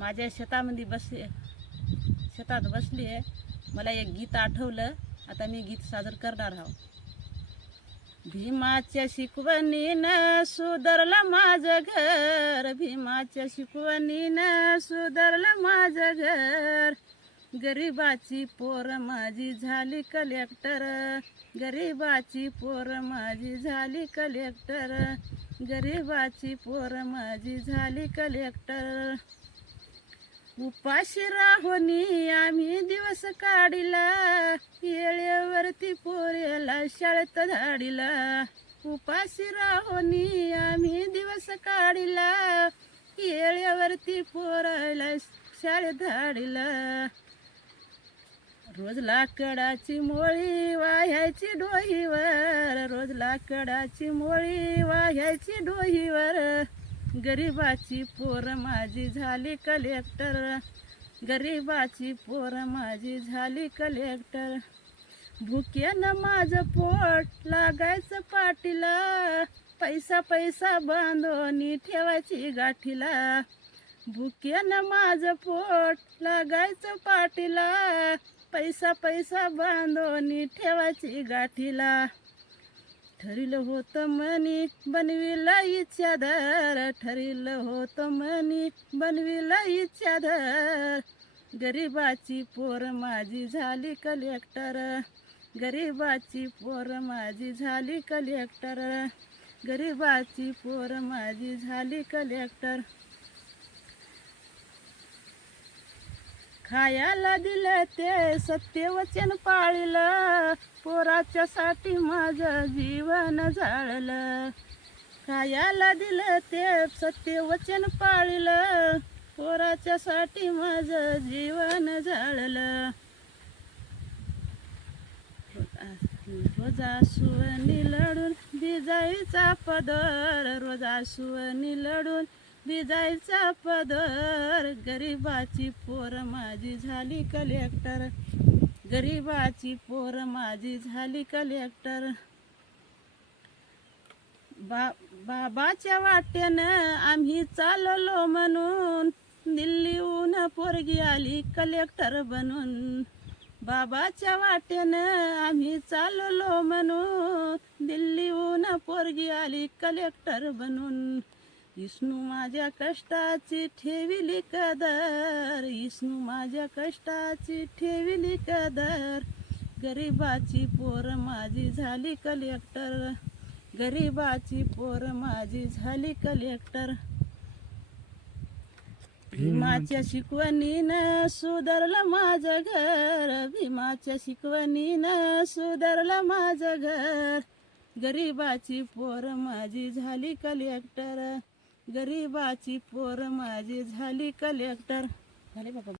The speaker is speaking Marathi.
माझ्या शेतामध्ये बस शेतात बसली आहे. मला एक गीत आठवलं. आता मी गीत सादर करणार आहोत भीमाच्या शिकवणीनं सुधारलं माझं घर. भीमाच्या शिकवणीनं सुधारलं माझं घर. गरिबाची पोर माझी झाली कलेक्टर गरिबाची पोर माझी झाली कलेक्टर गरिबाची पोर माझी झाली कलेक्टर उपाशी राहुनी आम्ही दिवस काढिला. येळेवरती पोरेला शाळेत धाडिला. उपाशी राहुनी आम्ही दिवस काढिला. येळेवरती पोरायला शाळेत धाडिला. रोज लाकडाची मोळी वाह्याची डोहीवर. रोज लाकडाची मोळी वाह्याची डोहीवर. गरिबाची पोर माझी झाली कलेक्टर गरिबाची पोर माझी झाली कलेक्टर भुक्यानं माझं पोट लागायचं पाटीला. पैसा पैसा बांधोनी ठेवायची गाठीला. भुक्यानं माझं पोट लागायचं पाटीला. पैसा पैसा बांधोनी ठेवायची गाठीला. ठरिलं होतं मनी बनविला इच्छाधर ठरिलं होतं मनी बनविला इच्छाधर गरिबाची पोर माझी झाली कलेक्टर गरिबाची पोर माझी झाली कलेक्टर गरिबाची पोर माझी झाली कलेक्टर खायाला दिलं ते सत्यवचन पाळलं. पोराच्या साठी माझं जीवन जाळलं. खायाला दिलं ते सत्यवचन पाळलं. पोराच्या साठी माझं जीवन जाळलं. रोजा सुवनी लढून बिजाईचा पदर. रोजा सुवनी लढून बिजाईचा पदर गरिबाची पोर माझी झाली कलेक्टर गरिबाची पोर माझी झाली कलेक्टर बा बाबाच्या वाट्यानं आम्ही चाललो म्हणून दिल्लीहून पोरगी आली कलेक्टर बनून. बाबाच्या वाट्यानं आम्ही चाललो म्हणून दिल्लीहून पोरगी आली कलेक्टर बनून. विष्णू माझ्या कष्टाची ठेविली कदर. विष्णू माझ्या कष्टाची ठेविली कदर. गरिबाची पोर माझी झाली कलेक्टर गरिबाची पोर माझी झाली कलेक्टर भीमाच्या शिकवणीनं सुधारलं माझं घर. भीमाच्या शिकवणीनं सुधारलं माझं घर. गरिबाची पोर माझी झाली कलेक्टर गरिबाची पोर माझी झाली कलेक्टर झाले बाबा.